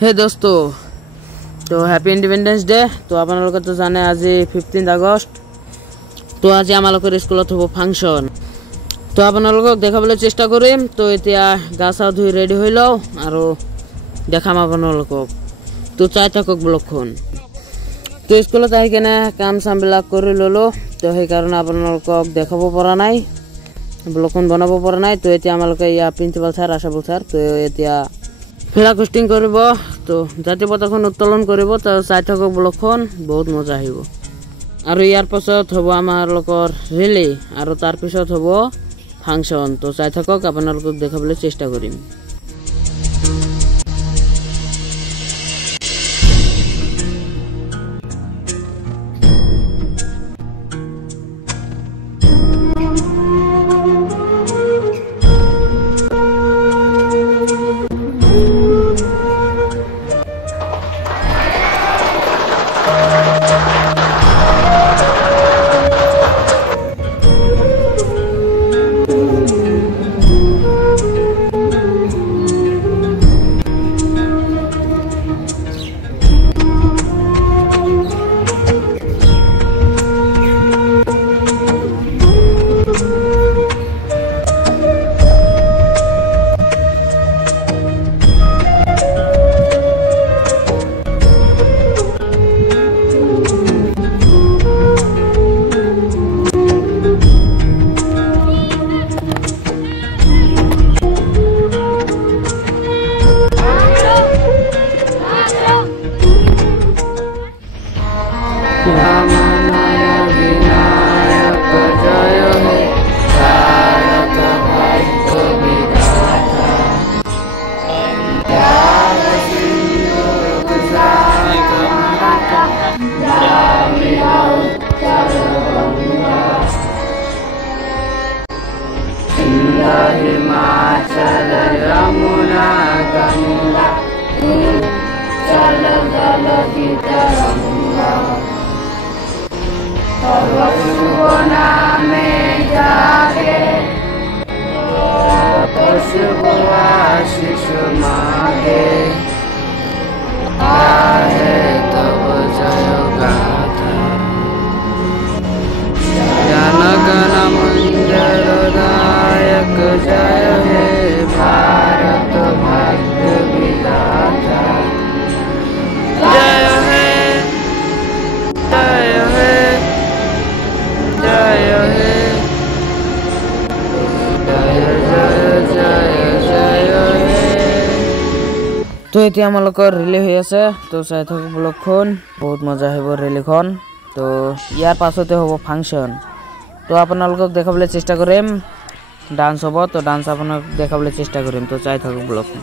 हे दोस्तों, तो happy independence day. तो आपलोग तो जाने आज 15 আগস্ট। तो आज आमालोकर स्कूलत हबो फांक्शन। तो आपलोग देखाबले चेष्टा करिम। तो एतिया गासा धुई रेडी हইल आरो देखाम आपलोग। तो चाय থাকক ব্লকখন। तो स्कूलत आइ केने काम साम बिलाक কৰি ললো। तो সেই কাৰণে आपलोग দেখাব পৰা নাই, ব্লকখন বনাব পৰা নাই। তো এতিয়া আমালোকে ইয়া প্ৰিন্সিপাল স্যাৰ আশাবুল স্যাৰ তো এতিয়া ফ্ল্যাগ হোস্টিং কৰিব। তো জাতীয় পতাকাখন উত্তোলন কৰিব। তো চাই থাকক ব্লকখন, বহুত মজা আহিব। আৰু ইয়াৰ পাছত হ'ব আমালোকৰ ৰেলি আৰু তাৰ পিছত হ'ব ফাংচন। তো চাই থাকক, আপোনালোকক দেখাবলৈ চেষ্টা কৰিম। हिमाचल यमुना गंगा चल जलधि तरंगा में जागे शुभ आशीष मांगे आहे तब जय गाथा जनगण मंगल दायक जय हे भारत भाग्य विधाता जय हे जय हे जय हे जय जय जय हे। तो এতিয়া আমালোকৰ ৰিলে হৈ আছে। তো চাই থাকক ব্লকখন, বহুত মজা আহিব ৰিলেখন। তো ইয়াৰ পাছতে হ'ব ফাংচন। তো আপোনালোকক দেখাবলৈ চেষ্টা কৰিম। ডান্স হ'ব, তো ডান্স আপোনাক দেখাবলৈ চেষ্টা কৰিম। তো চাই থাকক ব্লগখন।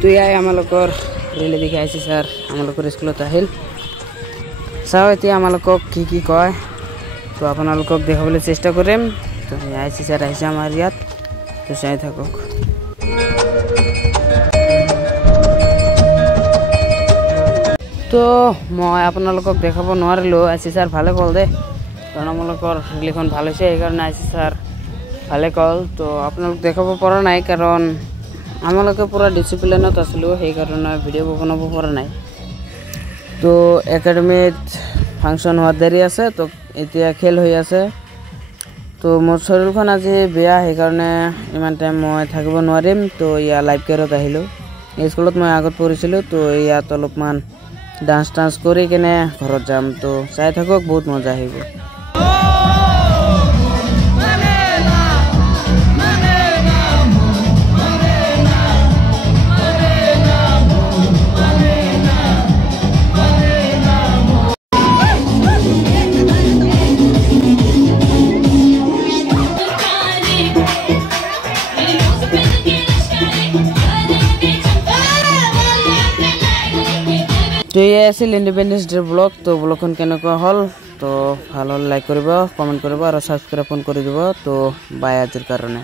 তো ইয়াই আমালোকৰ ৰিলে দেখি আহিছে স্যাৰ আমালোকৰ স্কুলত আহিল। চাওঁ এতিয়া আমালোকক কি কি কয়। তো আপোনালোকক দেখাবলৈ চেষ্টা কৰিম। তো আহিছে স্যাৰ আহিছে আমাৰ ইয়াত। তো চাই থাকক। তো মই আপোনালোকক দেখাব নোৱাৰিলোঁ। আহিছে স্যাৰ ভালে ক'ল দে। তো কাৰণ আমালোকৰ ৰিলিখন ভাল হৈছে সেইকাৰণে আইচি ছাৰ ভালে কল তো আপোনালোক দেখাব পৰা নাই কাৰণ আমালোকে পুৰা ডিচিপ্লিনত আছিলোঁ সেইকাৰণে ভিডিঅ' বনাব পৰা নাই তো একাডেমিত ফাংচন হোৱাৰ দেৰি আছে তো এতিয়া খেল হৈ আছে তো মোৰ শৰীৰখন আজি বেয়া সেইকাৰণে ইমান টাইম মই থাকিব নোৱাৰিম তো ইয়া লাইভ কেয়াৰত আহিলোঁ স্কুলত মই আগত পঢ়িছিলোঁ তো ইয়াত অলপমান ডান্স কৰি কেনে ঘৰত যাম তো চাই থাকক বহুত মজা আহিব তো এই আছিল ইন্ডিপেন্ডেন্স ডে ব্লগ তো ব্লগখন কেনেকুৱা হ'ল তো ভাল হ'ল লাইক কৰিব কমেন্ট কৰিব আৰু সাবস্ক্ৰাইব কৰি দিব তো বাই আজিৰ কাৰণে